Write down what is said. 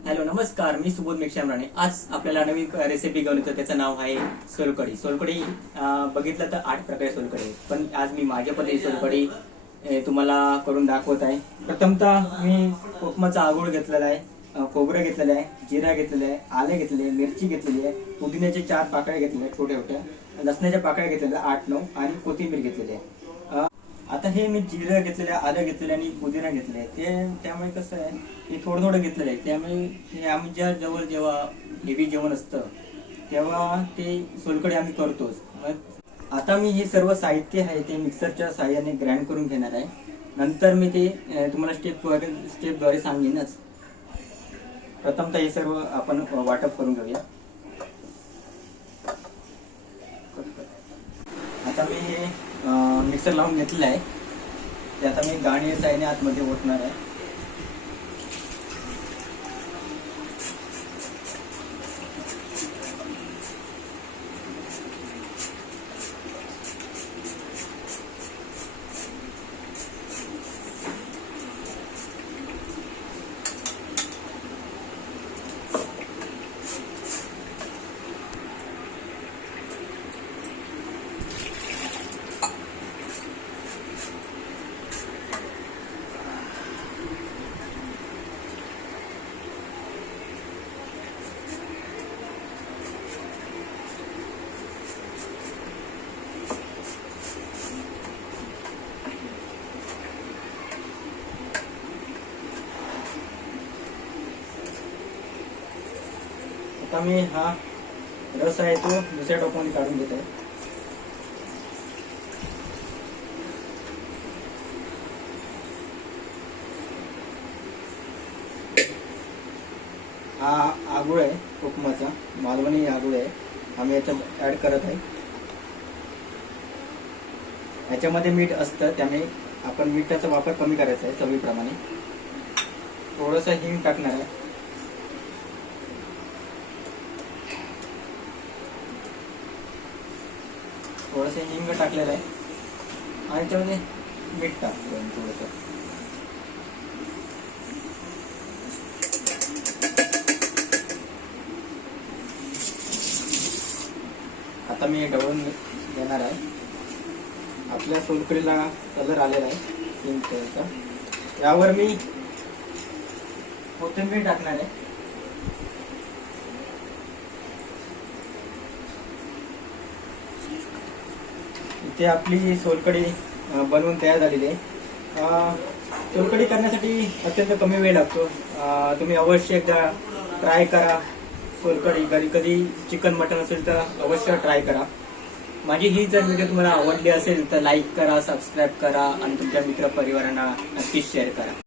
Hello नमस्कार, मी सुबोध मेक्षामराणे. आज आपल्याला नवीन रेसिपी घेऊन येतो. त्याचं नाव आहे सोलकढी. सोलकढी बघितलं तर 8 प्रकारे सोलकढी आहे, पण आज मी माझ्या पद्धतीने सोलकढी तुम्हाला करून दाखवत आहे. प्रथमतः मी कोकमाचा आगोळ घेतलेला आहे, खोबरं घेतलेलं आहे, जिरा घेतलेला आहे, आले घेतलेले, मिरची घेतलेली आहे, पुदिन्याचे 4 पाकळ्या घेतलेल्या छोट्या छोट्या, लसणाच्या पाकळ्या घेतलेल्या 8-9 आणि कोथिंबीर घेतलेली आहे. आता हे मी जिरं घेतलेलं आहे, आलं घेतलेलं आणि पुदिना घेतलेलं आहे. त्यामुळे कसं आहे, हे थोडं थोडं घेतलेलं आहे. त्यामुळे हे आमच्या जवळ जेव्हा हेवी जेवण असतं तेव्हा ते सोलकढी आम्ही करतोच. मग आता मी हे सर्व साहित्य आहे ते मिक्सरच्या साहाय्याने ग्राइंड करून घेणार आहे. नंतर मी ते तुम्हाला स्टेपद्वारे सांगेनच. प्रथमतः हे सर्व आपण वाटप करून घेऊया. आता मी हे मिक्सर लावून घेतलेलं आहे. ते आता मी गाणी साईने आतमध्ये ओतणार आहे. आता मी हा रस आहे तो दुसऱ्या टोपामध्ये काढून घेत आहे. हा आगुळ आहे कोकमाचा, मालवणी आगुळ आहे. आम्ही याच्यात ऍड करत आहे. याच्यामध्ये मीठ असतं, त्यामुळे आपण मिठाचा वापर कमी करायचा आहे चवीप्रमाणे. थोडंसं हिंग टाकणार आहे. थोडंसं हिंग टाकलेलं आहे आणि त्याच्यामध्ये मीठ टाकतो थोडंसं. आता मी हे ढवळून घेणार आहे. आपल्या सोलकडीला कलर आलेला आहे पिंक कलरचा. यावर मी कोथिंबीर टाकणार आहे. इथे आपली सोलकढी बनवून तयार झालेली आहे. सोलकढी करण्यासाठी अत्यंत कमी वेळ लागतो. तुम्ही अवश्य एकदा ट्राय करा सोलकढी. कधी चिकन मटन असेल तर अवश्य ट्राय करा. माझी ही जर व्हिडिओ तुम्हाला आवडली असेल तर लाईक करा, सबस्क्राईब करा आणि तुमच्या मित्र परिवारांना नक्कीच शेअर करा.